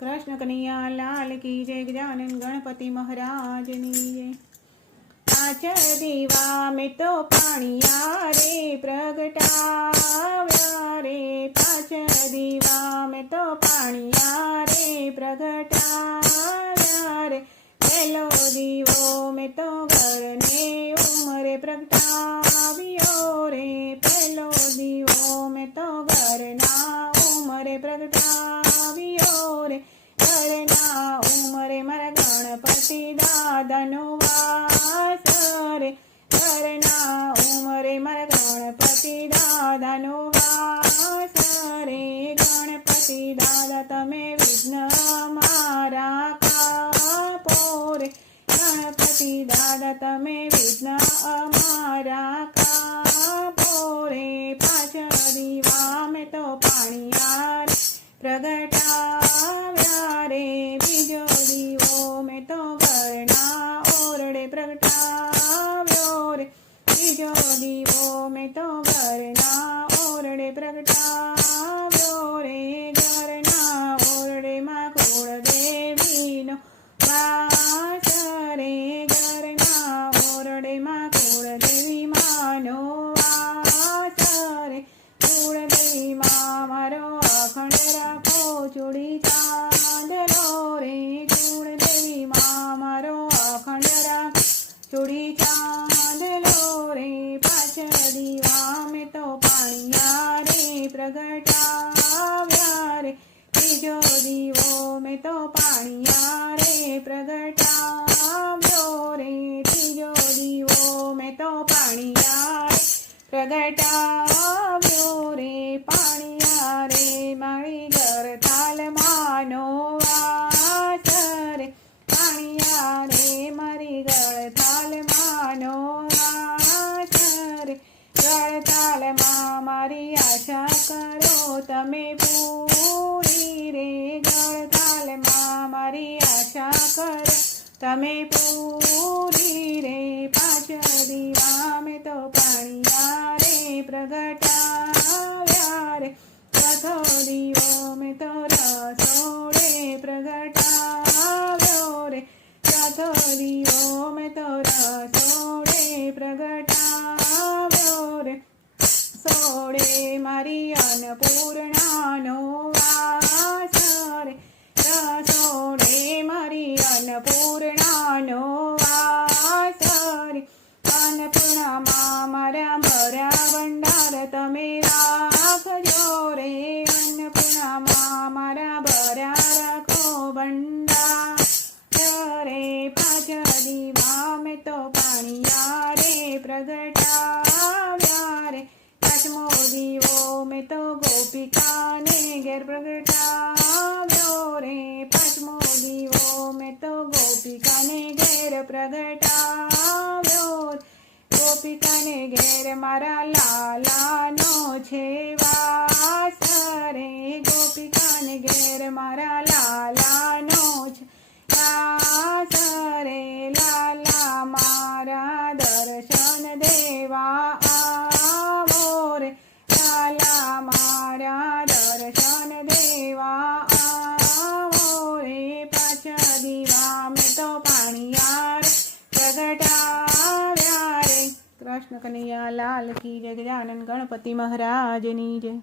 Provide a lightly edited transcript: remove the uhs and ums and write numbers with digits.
कृष्ण कन्हैया लाल की जय। गजानन गणपति महाराज नी जय। पांच दीवा में तो पाणिया रे प्रगटाव्या रे। पांच दीवा में तो पाणिया रे प्रगटाव्या रे। पहलो दीवो में तो घर ने उमरे प्रगटाव्यो रे। पहलो दीवो में तो घर ना उमरे प्रगटाव्यो रे। घर ना उमरे मारा गणपति दादानो वास रे। घर ना उमरे मारा गणपति दादानो वास रे। गणपति दादा तमे विघ्न मारा कापो रे। गणपति दादा तमे विघ्न अमारा कापो रे। पांच दीवा में तो पाणिया रे प्रगटाव्या रे। बीजो दीवो में तो घरना ओरडे प्रगटाव्यो रे। बीजो दीवो में तो घरना ओरडे प्रगटाव्यो रे। घरना ओरडे मां कुळदेवीनो वास रे। घरना ओरडे मां कुळदेवी मानो वास रे। कुळदेवी मां मारो अखंड राखो चूड़ी चांदलो रे। कुळदेवी मां मारो अखंड राखो चूड़ी चांदलो रे। पांच दीवा में तो पाणिया रे प्रगटाव्या रे। तीजो दीवो में तो पाणिया रे प्रगटाव्यो रे। तीजो दीवो में तो पाणिया रे प्रगटाव्यो रे। पाणिया रे मारी घर थाल मानो वास रे। पाणिया रे मारी घर थाल मानो वास रे। घर थाल मां मारी आशा करो तमे पूरी रे। घर थाल मां मारी आशा करो तमे पूरी रे। पांच दीवा में तो पाणिया रे प्रगटाव्या रे। चौथो दीवो में तो रसोड़े प्रगटाव्यो रे। चौथो दीवो में तो रसोड़े प्रगटाव्यो रे। सोड़े मारी अन्नपूर्णानो वास रे। रसोड़े मारी अन्नपूर्णानो वास रे। अन्नपूर्णा मां मारा भरा भंडार तमे राखजो रे। अन्नपूर्णा मां मारा भरा राखो भंडार रे। पांच दीवा में तो पाणिया रे प्रगटाव्या रे। पांचमो दीवो में तो गोपिका ने घेर प्रगटाव्यो रे। पांचमो दीवो में तो गोपिका ने घेर प्रगटाव्यो रे। गोपिका ने घेर मारा लाला नो छे वास रे। गोपिका ने घेर मारा लाला नो छे वास रे। लाला मारा दर्शन देवा आवो रे। लाला मारा दर्शन देवा आवो रे। पांच दीवा में तो पाणिया रे प्रगटाव्या रे। कृष्ण कन्हैया लाल की जय। गजानन गणपति महाराज नी जय।